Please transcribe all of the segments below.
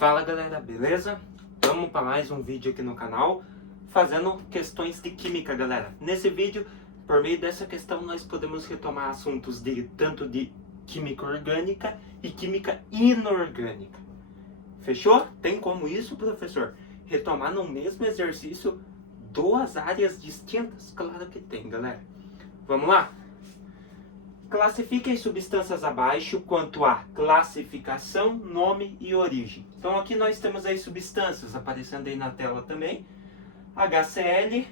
Fala galera, beleza? Vamos para mais um vídeo aqui no canal, fazendo questões de química, galera. Nesse vídeo, por meio dessa questão, nós podemos retomar assuntos tanto de química orgânica e química inorgânica. Fechou? Tem como isso, professor? Retomar no mesmo exercício duas áreas distintas? Claro que tem, galera. Vamos lá? Classifique as substâncias abaixo quanto a classificação, nome e origem. Então aqui nós temos as substâncias aparecendo aí na tela também. HCl,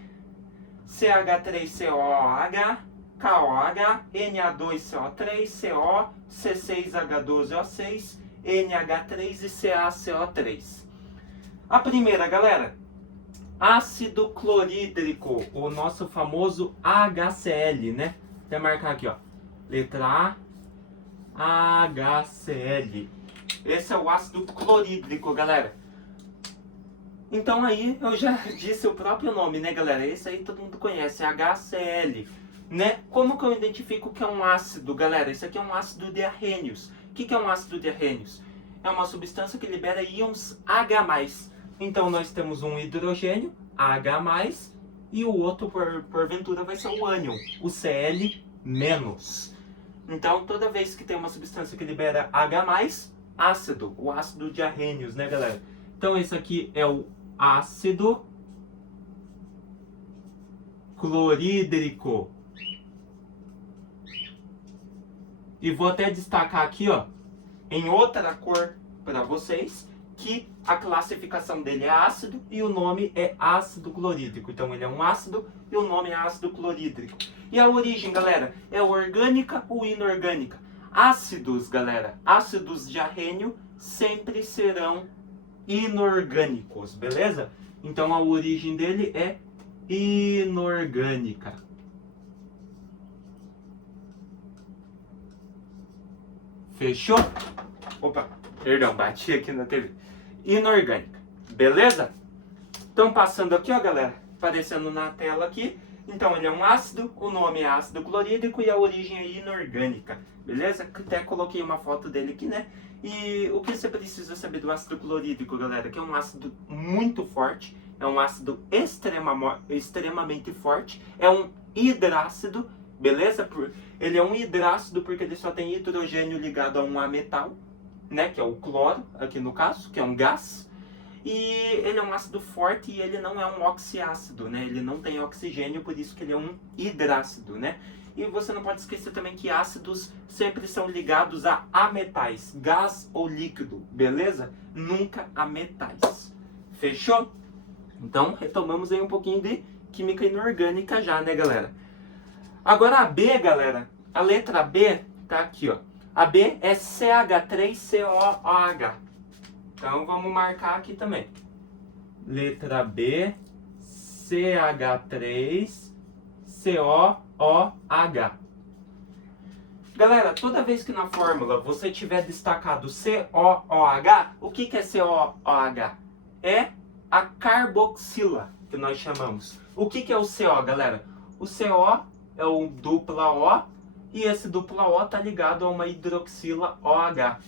CH3COOH, KOH, Na2CO3, CO, C6H12O6, NH3 e CaCO3. A primeira, galera, ácido clorídrico, o nosso famoso HCl, né? Vou marcar aqui, ó. Letra A, HCl. Esse é o ácido clorídrico, galera. Então aí eu já disse o próprio nome, né, galera? Esse aí todo mundo conhece, HCl, né? Como que eu identifico que é um ácido, galera? Esse aqui é um ácido de arrênios. O que é um ácido de arrênios? É uma substância que libera íons H+. Então nós temos um hidrogênio, H+, e o outro, porventura, vai ser o ânion, o Cl-. Então, toda vez que tem uma substância que libera H+, ácido, o ácido de arrênios, né, galera? Então, esse aqui é o ácido clorídrico. E vou até destacar aqui, ó, em outra cor para vocês, que a classificação dele é ácido e o nome é ácido clorídrico. Então, ele é um ácido e o nome é ácido clorídrico. E a origem, galera, é orgânica ou inorgânica? Ácidos, galera, ácidos de arrênio sempre serão inorgânicos, beleza? Então, a origem dele é inorgânica. Fechou? Opa, perdão, bati aqui na TV. Inorgânica, beleza? Então, passando aqui, ó, galera, aparecendo na tela aqui. Então, ele é um ácido, o nome é ácido clorídrico e a origem é inorgânica, beleza? Até coloquei uma foto dele aqui, né? E o que você precisa saber do ácido clorídrico, galera? Que é um ácido muito forte, é um ácido extremamente forte, é um hidrácido, beleza? Ele é um hidrácido porque ele só tem hidrogênio ligado a um ametal, né? Que é o cloro, aqui no caso, que é um gás. E ele é um ácido forte e ele não é um oxiácido, né? Ele não tem oxigênio, por isso que ele é um hidrácido, né? E você não pode esquecer também que ácidos sempre são ligados a ametais, gás ou líquido, beleza? Nunca a metais. Fechou? Então, retomamos aí um pouquinho de química inorgânica já, né, galera? Agora a B, galera, a letra B tá aqui, ó. A B é CH3COOH. Então, vamos marcar aqui também. Letra B, CH3COOH. Galera, toda vez que na fórmula você tiver destacado COOH, o que é COOH? É a carboxila, que nós chamamos. O que é o CO, galera? O CO é o dupla O, e esse dupla O está ligado a uma hidroxila OH.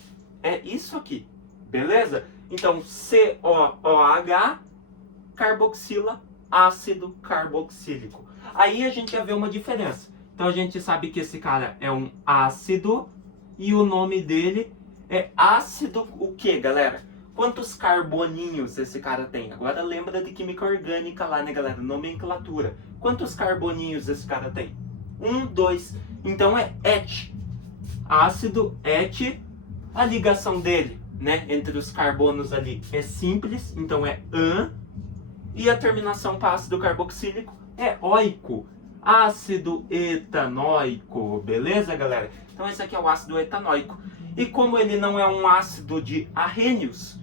É isso aqui. Beleza? Então, COOH, carboxila, ácido carboxílico. Aí a gente já vê uma diferença. Então, a gente sabe que esse cara é um ácido e o nome dele é ácido o quê, galera? Quantos carboninhos esse cara tem? Agora lembra de química orgânica lá, né, galera? Nomenclatura. Quantos carboninhos esse cara tem? 1, 2. Então, é et. Ácido et. A ligação dele, né, entre os carbonos ali é simples, então é an, e a terminação para ácido carboxílico é oico, ácido etanóico, beleza, galera? Então esse aqui é o ácido etanóico. E como ele não é um ácido de arrênios,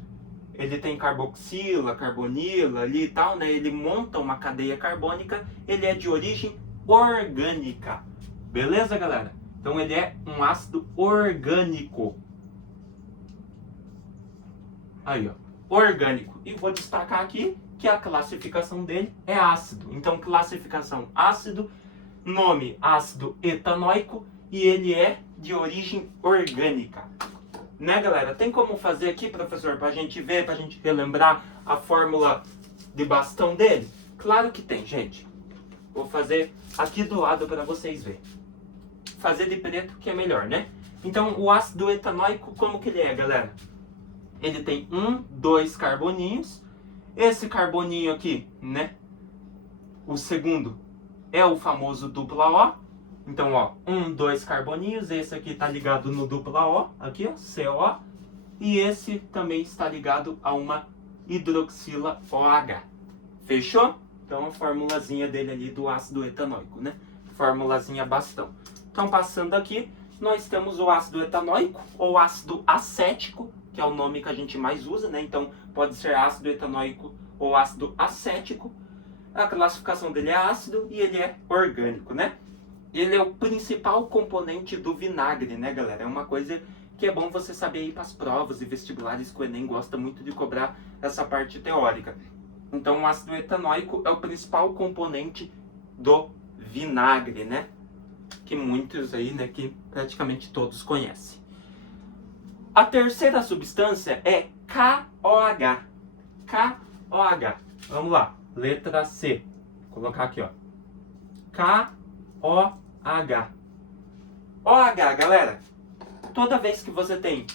ele tem carboxila, carbonila ali e tal, né? Ele monta uma cadeia carbônica, ele é de origem orgânica, beleza, galera? Então ele é um ácido orgânico. Aí, ó, orgânico. E vou destacar aqui que a classificação dele é ácido. Então, classificação ácido, nome ácido etanóico e ele é de origem orgânica. Né, galera? Tem como fazer aqui, professor, pra gente ver, pra gente relembrar a fórmula de bastão dele? Claro que tem, gente. Vou fazer aqui do lado para vocês verem. Fazer de preto que é melhor, né? Então, o ácido etanóico, como que ele é, galera? Ele tem 2 carboninhos. Esse carboninho aqui, né? O segundo é o famoso dupla O. Então, ó, 2 carboninhos. Esse aqui está ligado no dupla O, aqui, ó, CO. E esse também está ligado a uma hidroxila OH. Fechou? Então, a formulazinha dele ali do ácido etanóico, né? Formulazinha bastão. Então, passando aqui, nós temos o ácido etanóico ou ácido acético, que é o nome que a gente mais usa, né? Então, pode ser ácido etanóico ou ácido acético. A classificação dele é ácido e ele é orgânico, né? Ele é o principal componente do vinagre, né, galera? É uma coisa que é bom você saber aí para as provas e vestibulares, que o Enem gosta muito de cobrar essa parte teórica. Então, o ácido etanóico é o principal componente do vinagre, né? Que muitos aí, né, que praticamente todos conhecem. A terceira substância é KOH. KOH. Vamos lá. Letra C. Vou colocar aqui, ó. KOH. OH, galera. Toda vez que você tem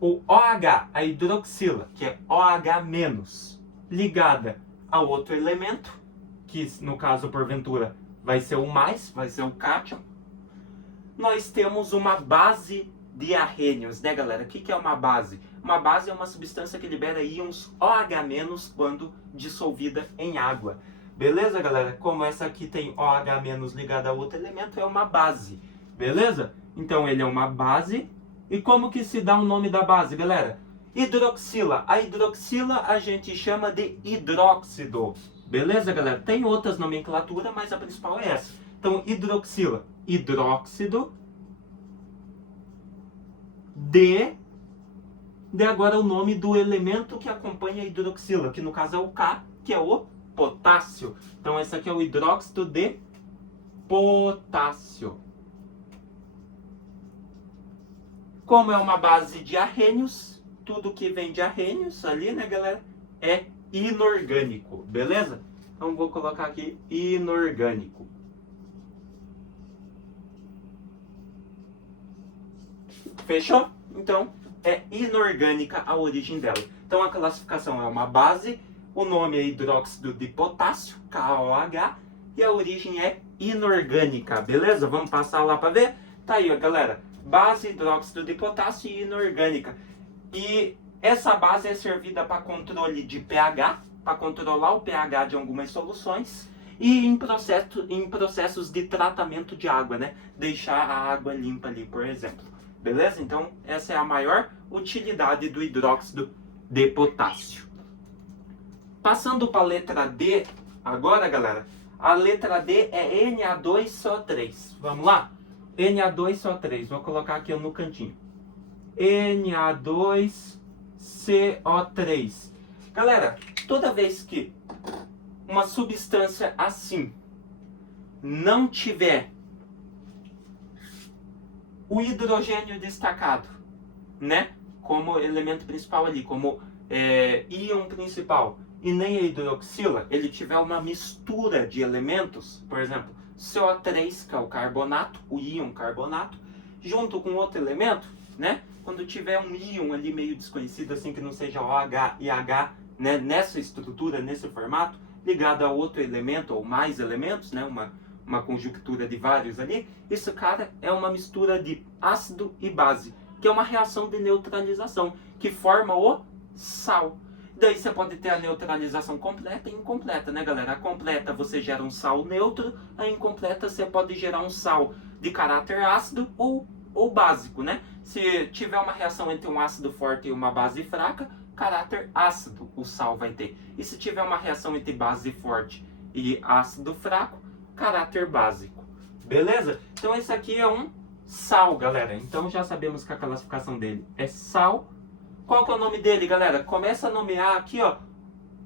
o OH, a hidroxila, que é OH-, ligada a outro elemento, que no caso, porventura, vai ser o mais, vai ser o cátion, nós temos uma base de arrênios, né, galera? O que é uma base? Uma base é uma substância que libera íons OH- quando dissolvida em água. Beleza, galera? Como essa aqui tem OH- ligada a outro elemento, é uma base. Beleza? Então, ele é uma base. E como que se dá o nome da base, galera? Hidroxila. A hidroxila a gente chama de hidróxido. Beleza, galera? Tem outras nomenclaturas, mas a principal é essa. Então, hidroxila. Hidróxido de agora o nome do elemento que acompanha a hidroxila, que no caso é o K, que é o potássio. Então, esse aqui é o hidróxido de potássio. Como é uma base de arrênios, tudo que vem de arrênios ali, né, galera, é inorgânico, beleza? Então, vou colocar aqui inorgânico. Fechou? Então, é inorgânica a origem dela. Então, a classificação é uma base, o nome é hidróxido de potássio, KOH, e a origem é inorgânica, beleza? Vamos passar lá para ver? Tá aí, ó, galera. Base, hidróxido de potássio e inorgânica. E essa base é servida para controle de pH, para controlar o pH de algumas soluções, e em processos de tratamento de água, né? Deixar a água limpa ali, por exemplo. Beleza? Então, essa é a maior utilidade do hidróxido de potássio. Passando para a letra D, agora, galera, a letra D é Na2CO3. Vamos lá? Na2CO3. Vou colocar aqui no cantinho. Na2CO3. Galera, toda vez que uma substância assim não tiver o hidrogênio destacado, né, como elemento principal ali, como íon principal, e nem a hidroxila, ele tiver uma mistura de elementos, por exemplo, CO3, que é o carbonato, o íon carbonato, junto com outro elemento, né, quando tiver um íon ali meio desconhecido, assim, que não seja OH e H, né, nessa estrutura, nesse formato, ligado a outro elemento ou mais elementos, né, uma conjuntura de vários ali, isso, cara, é uma mistura de ácido e base, que é uma reação de neutralização, que forma o sal. Daí você pode ter a neutralização completa e incompleta, né, galera? A completa você gera um sal neutro, a incompleta você pode gerar um sal de caráter ácido ou básico, né? Se tiver uma reação entre um ácido forte e uma base fraca, caráter ácido o sal vai ter. E se tiver uma reação entre base forte e ácido fraco, caráter básico. Beleza? Então esse aqui é um sal, galera. Então já sabemos que a classificação dele é sal. Qual que é o nome dele, galera? Começa a nomear aqui, ó,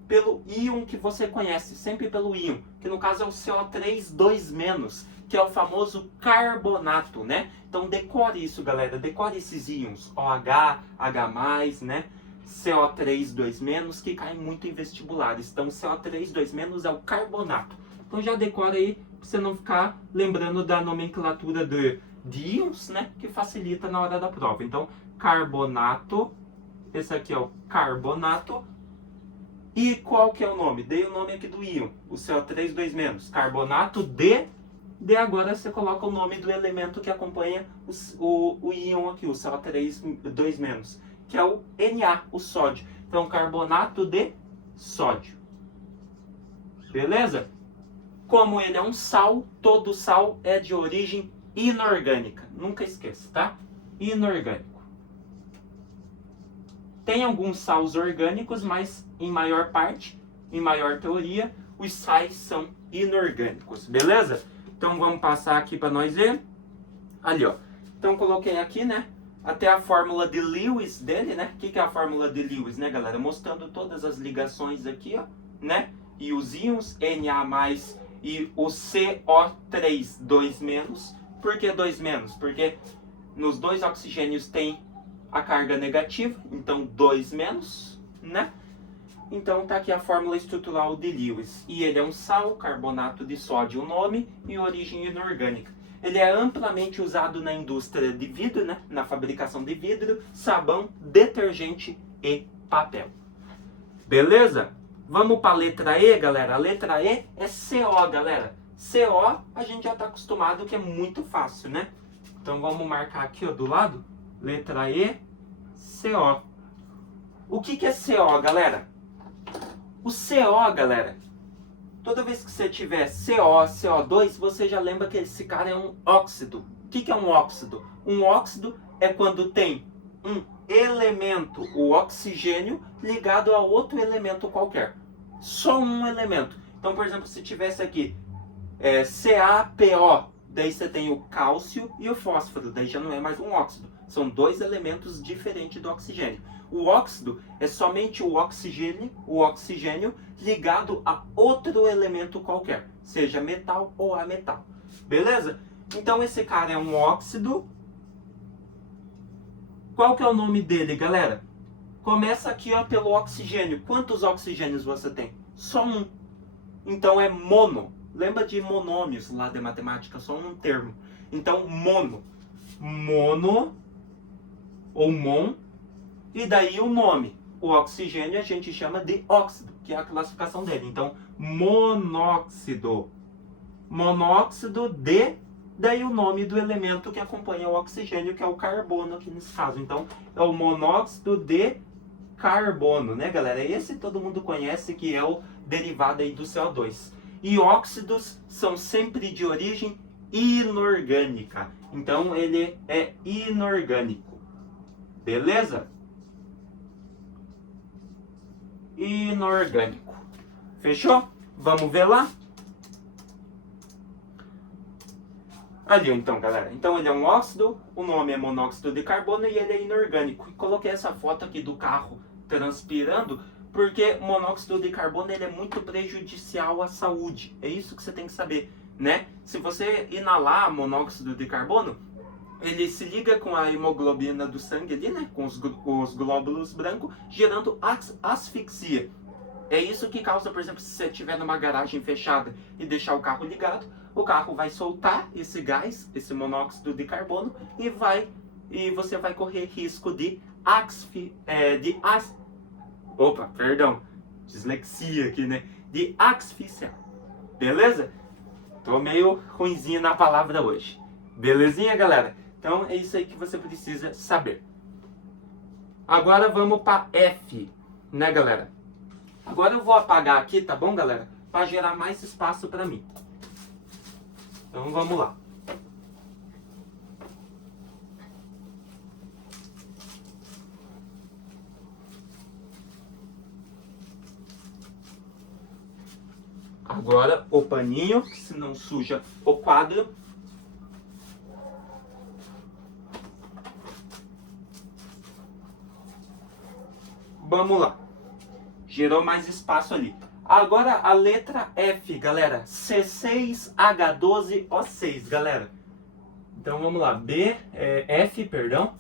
pelo íon que você conhece, sempre pelo íon, que no caso é o CO3 2-, que é o famoso carbonato, né? Então decore isso, galera, decore esses íons, OH, H+, né? CO3 2-, que caem muito em vestibulares. Então CO3 2- é o carbonato. Então já decora aí, pra você não ficar lembrando da nomenclatura de íons, né? Que facilita na hora da prova. Então, carbonato, esse aqui é o carbonato. E qual que é o nome? Dei o nome aqui do íon, o CO3 2-, carbonato de agora você coloca o nome do elemento que acompanha o íon aqui, o CO3 2-, que é o Na, o sódio. Então, carbonato de sódio. Beleza? Como ele é um sal, todo sal é de origem inorgânica. Nunca esqueça, tá? Inorgânico. Tem alguns sais orgânicos, mas em maior parte, em maior teoria, os sais são inorgânicos. Beleza? Então vamos passar aqui para nós ver. Ali, ó. Então coloquei aqui, né? Até a fórmula de Lewis dele, né? O que é a fórmula de Lewis, né, galera? Mostrando todas as ligações aqui, ó, né? E os íons Na+, e o CO3 2-. Por que 2-? Porque nos dois oxigênios tem a carga negativa, então 2-, né? Então tá aqui a fórmula estrutural de Lewis. E ele é um sal, carbonato de sódio, o nome, e origem inorgânica. Ele é amplamente usado na indústria de vidro, né? Na fabricação de vidro, sabão, detergente e papel. Beleza? Vamos para a letra E, galera. A letra E é CO, galera. CO a gente já está acostumado que é muito fácil, né? Então vamos marcar aqui, ó, do lado. Letra E, CO. O que é CO, galera? O CO, galera, toda vez que você tiver CO, CO2, você já lembra que esse cara é um óxido. O que é um óxido? Um óxido é quando tem um elemento, o oxigênio, ligado a outro elemento qualquer. Só um elemento. Então, por exemplo, se tivesse aqui CaPO, daí você tem o cálcio e o fósforo, daí já não é mais um óxido. São dois elementos diferentes do oxigênio. O óxido é somente o oxigênio ligado a outro elemento qualquer, seja metal ou ametal. Beleza? Então esse cara é um óxido. Qual que é o nome dele, galera? Começa aqui, ó, pelo oxigênio. Quantos oxigênios você tem? Só um. Então é mono. Lembra de monômios lá de matemática? Só um termo. Então mono. Mono ou mon. E daí o nome. O oxigênio a gente chama de óxido, que é a classificação dele. Então, monóxido. Monóxido de... Daí o nome do elemento que acompanha o oxigênio, que é o carbono aqui nesse caso. Então, é o monóxido de carbono, né, galera? Esse todo mundo conhece, que é o derivado aí do CO2. E óxidos são sempre de origem inorgânica. Então, ele é inorgânico. Beleza? Inorgânico. Fechou? Vamos ver lá? Ali, então, galera. Então, ele é um óxido, o nome é monóxido de carbono e ele é inorgânico. Coloquei essa foto aqui do carro transpirando, porque monóxido de carbono ele é muito prejudicial à saúde. É isso que você tem que saber, né? Se você inalar monóxido de carbono, ele se liga com a hemoglobina do sangue ali, né? Com os glóbulos brancos, gerando asfixia. É isso que causa, por exemplo, se você estiver numa garagem fechada e deixar o carro ligado, o carro vai soltar esse gás, esse monóxido de carbono, e você vai correr risco de dislexia aqui, né? De asfixia. Beleza? Tô meio ruinzinho na palavra hoje. Belezinha, galera? Então é isso aí que você precisa saber. Agora vamos para F, né, galera? Agora eu vou apagar aqui, tá bom, galera? Para gerar mais espaço para mim. Então vamos lá. Agora o paninho, que senão suja o quadro. Vamos lá. Gerou mais espaço ali. Agora a letra F, galera. C6H12O6, galera. Então vamos lá. F, perdão.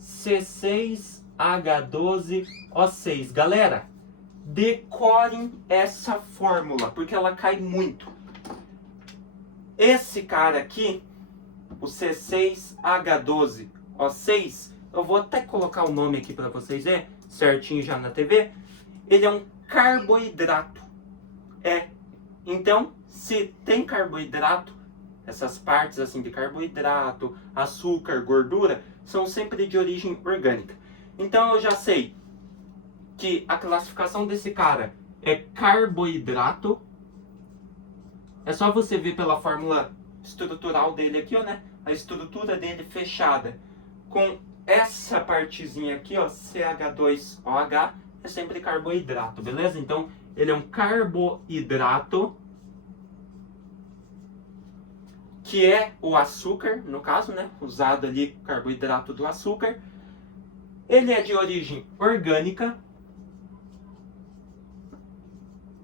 C6H12O6. Galera, decorem essa fórmula, porque ela cai muito. Esse cara aqui, o C6H12O6, eu vou até colocar o nome aqui para vocês verem certinho já na TV. Ele é um carboidrato. Então, se tem carboidrato, essas partes assim de carboidrato, açúcar, gordura, são sempre de origem orgânica. Então eu já sei que a classificação desse cara é carboidrato. É só você ver pela fórmula estrutural dele aqui, ó, né? A estrutura dele fechada com essa partezinha aqui, ó, CH2OH, é sempre carboidrato, beleza? Então, ele é um carboidrato, que é o açúcar, no caso, né? Usado ali, carboidrato do açúcar. Ele é de origem orgânica.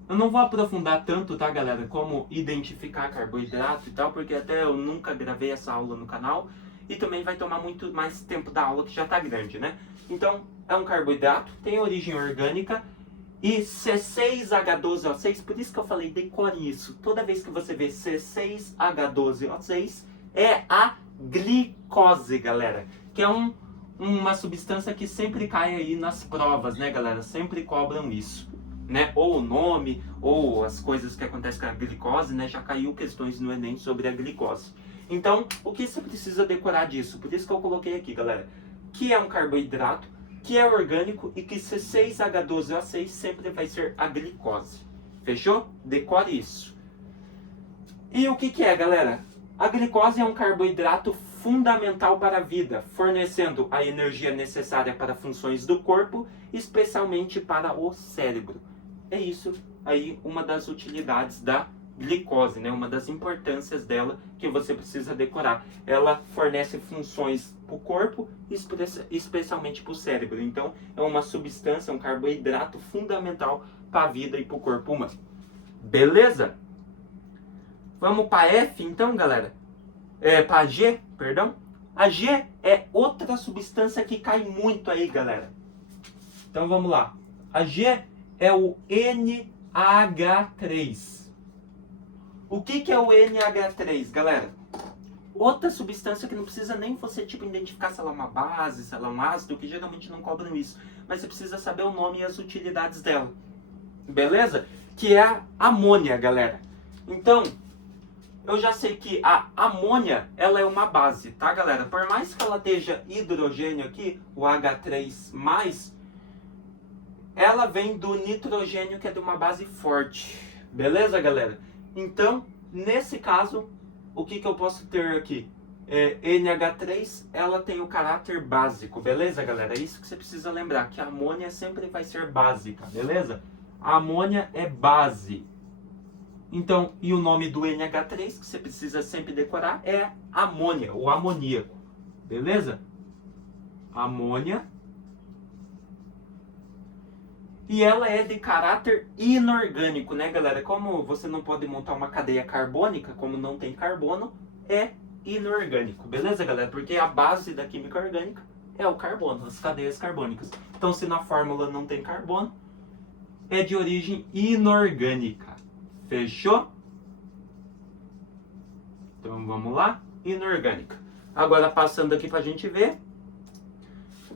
Eu não vou aprofundar tanto, tá, galera, como identificar carboidrato e tal, porque até eu nunca gravei essa aula no canal. E também vai tomar muito mais tempo da aula, que já tá grande, né? Então, é um carboidrato, tem origem orgânica. E C6H12O6, por isso que eu falei, decore isso. Toda vez que você vê C6H12O6, é a glicose, galera. Que é uma substância que sempre cai aí nas provas, né, galera? Sempre cobram isso, né? Ou o nome, ou as coisas que acontecem com a glicose, né? Já caiu questões no Enem sobre a glicose. Então, o que você precisa decorar disso? Por isso que eu coloquei aqui, galera. Que é um carboidrato, que é orgânico e que C6H12O6 sempre vai ser a glicose. Fechou? Decore isso. E o que é, galera? A glicose é um carboidrato fundamental para a vida, fornecendo a energia necessária para funções do corpo, especialmente para o cérebro. É isso aí, uma das utilidades da glicose, né? Uma das importâncias dela que você precisa decorar. Ela fornece funções para o corpo, especialmente para o cérebro. Então, é uma substância, um carboidrato fundamental para a vida e para o corpo humano. Beleza? Vamos para F, então, galera? Para G, perdão. A G é outra substância que cai muito aí, galera. Então, vamos lá. A G é o NH3. O que é o NH3, galera? Outra substância que não precisa nem você identificar se ela é uma base, se ela é um ácido, que geralmente não cobram isso. Mas você precisa saber o nome e as utilidades dela. Beleza? Que é a amônia, galera. Então, eu já sei que a amônia, ela é uma base, tá, galera? Por mais que ela esteja hidrogênio aqui, o H3+, ela vem do nitrogênio, que é de uma base forte. Beleza, galera? Então, nesse caso, o que eu posso ter aqui? NH3, ela tem o caráter básico, beleza, galera? É isso que você precisa lembrar, que a amônia sempre vai ser básica, beleza? A amônia é base. Então, e o nome do NH3, que você precisa sempre decorar, é amônia, ou amoníaco, beleza? Amônia. E ela é de caráter inorgânico, né, galera? Como você não pode montar uma cadeia carbônica, como não tem carbono, é inorgânico, beleza, galera? Porque a base da química orgânica é o carbono, as cadeias carbônicas. Então, se na fórmula não tem carbono, é de origem inorgânica. Fechou? Então, vamos lá. Inorgânica. Agora, passando aqui pra gente ver.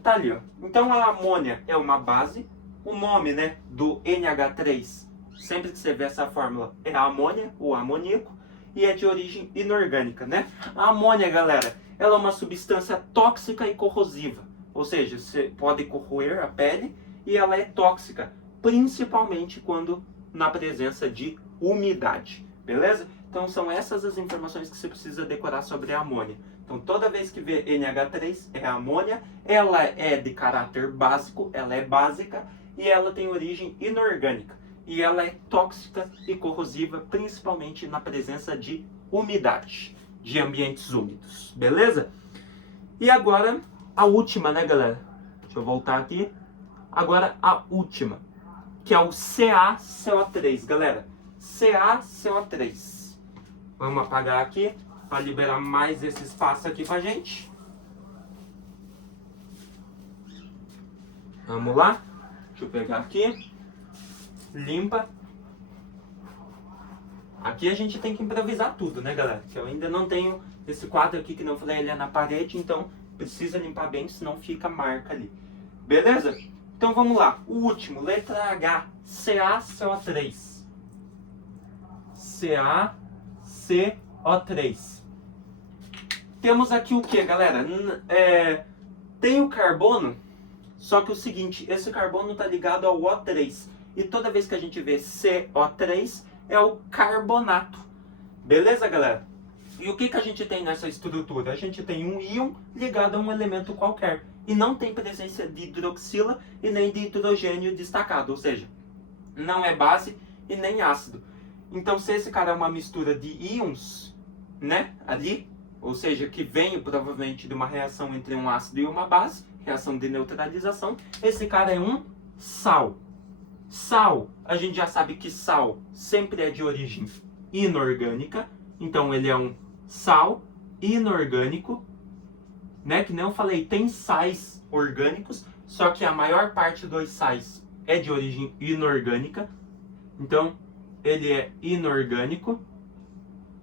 Tá ali, ó. Então, a amônia é uma base. O nome, né, do NH3, sempre que você vê essa fórmula, é a amônia, ou amoníaco, e é de origem inorgânica, né? A amônia, galera, ela é uma substância tóxica e corrosiva, ou seja, você pode corroer a pele e ela é tóxica, principalmente quando na presença de umidade, beleza? Então são essas as informações que você precisa decorar sobre a amônia. Então toda vez que vê NH3 é a amônia, ela é de caráter básico, ela é básica, e ela tem origem inorgânica. E ela é tóxica e corrosiva, principalmente na presença de umidade, de ambientes úmidos. Beleza? E agora, a última, né, galera? Deixa eu voltar aqui. Agora, a última. que é o CaCO3, galera. CaCO3. Vamos apagar aqui para liberar mais esse espaço aqui pra gente. Vamos lá. Deixa eu pegar aqui. Limpa. Aqui a gente tem que improvisar tudo, né, galera? Que eu ainda não tenho esse quadro aqui, que não falei, ele é na parede, então precisa limpar bem, senão fica marca ali. Beleza? Então vamos lá. O último, letra H, CaCO3. CaCO3. Temos aqui o que, galera? Tem o carbono, só que o seguinte, esse carbono está ligado ao O3. E toda vez que a gente vê CO3, é o carbonato. Beleza, galera? E o que a gente tem nessa estrutura? A gente tem um íon ligado a um elemento qualquer. E não tem presença de hidroxila e nem de hidrogênio destacado. Ou seja, não é base e nem ácido. Então, se esse cara é uma mistura de íons, né? Ali, ou seja, que vem provavelmente de uma reação entre um ácido e uma base, reação de neutralização, esse cara é um sal. Sal, a gente já sabe que sal sempre é de origem inorgânica, então ele é um sal inorgânico, né? Que nem eu falei, tem sais orgânicos, só que a maior parte dos sais é de origem inorgânica, então ele é inorgânico.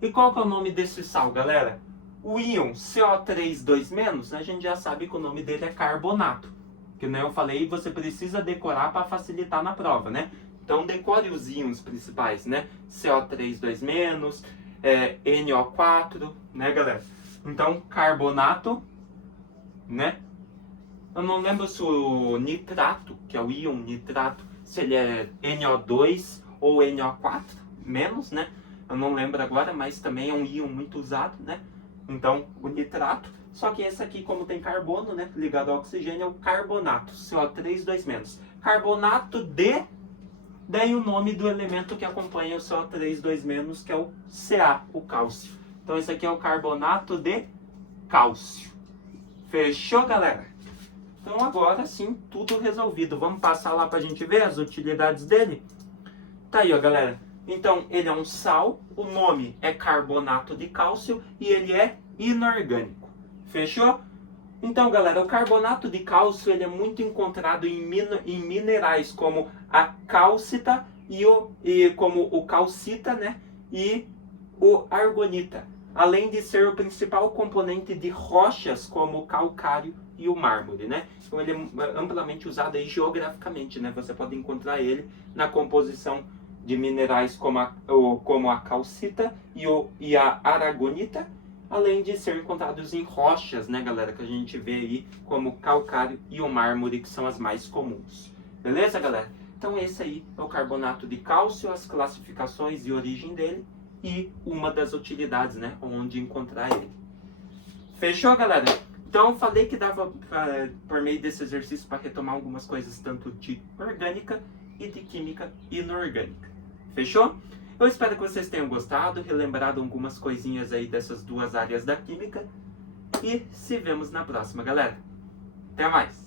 E qual que é o nome desse sal, galera? O íon CO3 2-, a gente já sabe que o nome dele é carbonato. Que nem eu falei, você precisa decorar para facilitar na prova, né? Então decore os íons principais, né? CO3 2-, NO4, né, galera? Então, carbonato, né? Eu não lembro se o nitrato, que é o íon nitrato, se ele é NO2 ou NO4-, né? Eu não lembro agora, mas também é um íon muito usado, né? Então, o nitrato. Só que esse aqui, como tem carbono, né, ligado ao oxigênio, é o carbonato, CO3 2-. Carbonato de... Daí o nome do elemento que acompanha o CO3 2-, que é o Ca, o cálcio. Então esse aqui é o carbonato de cálcio. Fechou, galera? Então agora sim, tudo resolvido. Vamos passar lá pra gente ver as utilidades dele? Tá aí, ó, galera. Então ele é um sal, o nome é carbonato de cálcio e ele é inorgânico. Fechou? Então, galera, o carbonato de cálcio ele é muito encontrado em minerais como a cálcita como o calcita, né? E o argonita, além de ser o principal componente de rochas como o calcário e o mármore, né? Então ele é amplamente usado aí geograficamente, né? Você pode encontrar ele na composição de minerais como a calcita e a aragonita, além de ser encontrados em rochas, né, galera, que a gente vê aí como o calcário e o mármore, que são as mais comuns. Beleza, galera? Então esse aí é o carbonato de cálcio, as classificações e origem dele e uma das utilidades, né, onde encontrar ele. Fechou, galera? Então falei que dava por meio desse exercício para retomar algumas coisas tanto de orgânica e de química inorgânica. Fechou? Eu espero que vocês tenham gostado, relembrado algumas coisinhas aí dessas duas áreas da química. E se vemos na próxima, galera. Até mais!